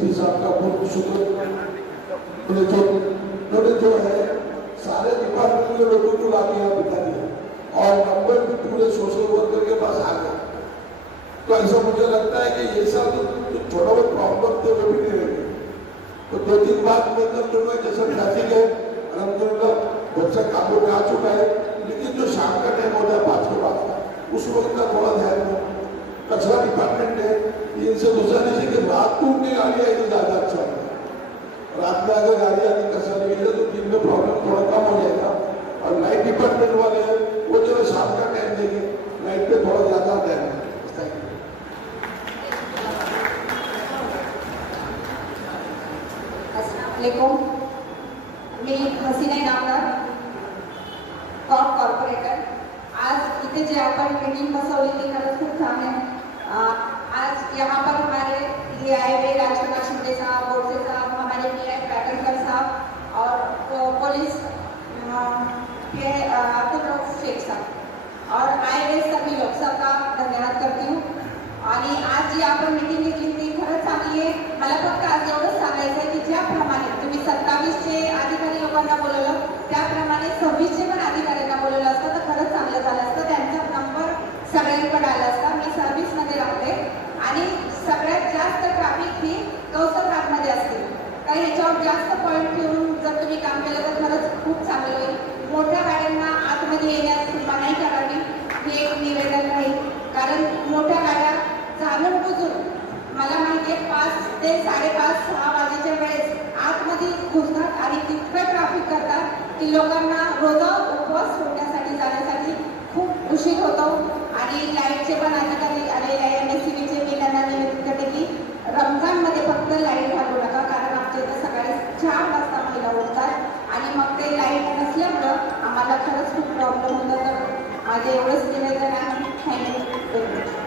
SP साहब का बहुत शुक्र। उन्होंने जो है सारे डिपार्टमेंट के लोगों को लाके यहाँ बिठा दिया और नंबर भी पूरे सोशल वर्कर के पास आ गया। तो ऐसा मुझे लगता है कि ये सब तो थोड़ा बहुत प्रॉब्लम थे वो भी नहीं रहेंगे। तो 2-3 बात में लोगों जैसा ट्रैफिक है अलहमदुलिल्लाह बहुत सा काबू में आ चुका है, लेकिन जो शाम का टाइम होता है 5 के बाद उस वक्त का थोड़ा ध्यान दो। कचरा डिपार्टमेंट है, इनसे दूसरा नहीं कि रात को उनकी गाड़ी आई तो ज्यादा अच्छा है। रात में अगर गाड़ी आती कचरा निकले तो दिन में प्रॉब्लम थोड़ा कम हो जाएगा। और लाइट डिपार्टमेंट वाले हैं वो जो है शाम का टाइम देंगे, लाइट पे थोड़ा ज्यादा ध्यान है। मी हसीना इनामदार टॉप कॉर्पोरेटर। आज इथे जे आपण मीटिंग बसवली ती खरंच खूप छान है। आज यहाँ पर हमारे ये आए हुए राजकुमार शिंदे साहब, बोरसे साहब, हमारे पीआई पैटर्नकर साहब और पुलिस के अब्दुल शेख साहब और आए हुए सभी लोग सबका धन्यवाद करती हूँ। आणि आज जी आपण मीटिंग घेतली ती खरंच चांगली आहे। मला फक्त आज एवढंच सांगायचं आहे की ज्याप्रमाणे तुम्ही 27चे अधिकारी लोकांना बोलवलं त्याप्रमाणे 26चे पण अधिकाऱ्यांना बोलवलं असतं तर खरंच चांगलं झालं असतं। त्यांचा नंबर सगळ्यांकडे आला असता। मी सर्व्हिसमध्ये राहते आणि सगळ्यात जास्त ट्रॅफिक ही कौसरबागमध्ये असते, कारण ह्याच्यावर जास्त पॉईंट ठेवून जर तुम्ही काम केलं तर खरंच खूप चांगलं होईल। मोठ्या गाड्यांना आतमध्ये येण्यास मनाई करावी हे एक निवेदन राहील, कारण मोठ्या गाड्या जाणून बुजून मला माहिती आहे 5 ते 5:30-6 वाजेच्या वेळेस आतमध्ये घुसतात आणि तितकं ट्रॅफिक करतात की लोकांना रोज उपवास सोडण्यासाठी जाण्यासाठी खूप उशीर होतो। आणि लाईटचे पण अधिकारी आलेले आहे MSCBचे, मी त्यांना निवेदन करते की रमजानमध्ये फक्त लाईट घालू नका, कारण आमच्या इथं सकाळी 4 वाजता महिला उठतात आणि मग ते लाईट नसल्यामुळं आम्हाला खरंच खूप प्रॉब्लेम होतो। तर माझे एवढंच निवेदन आहे। थँक्यू.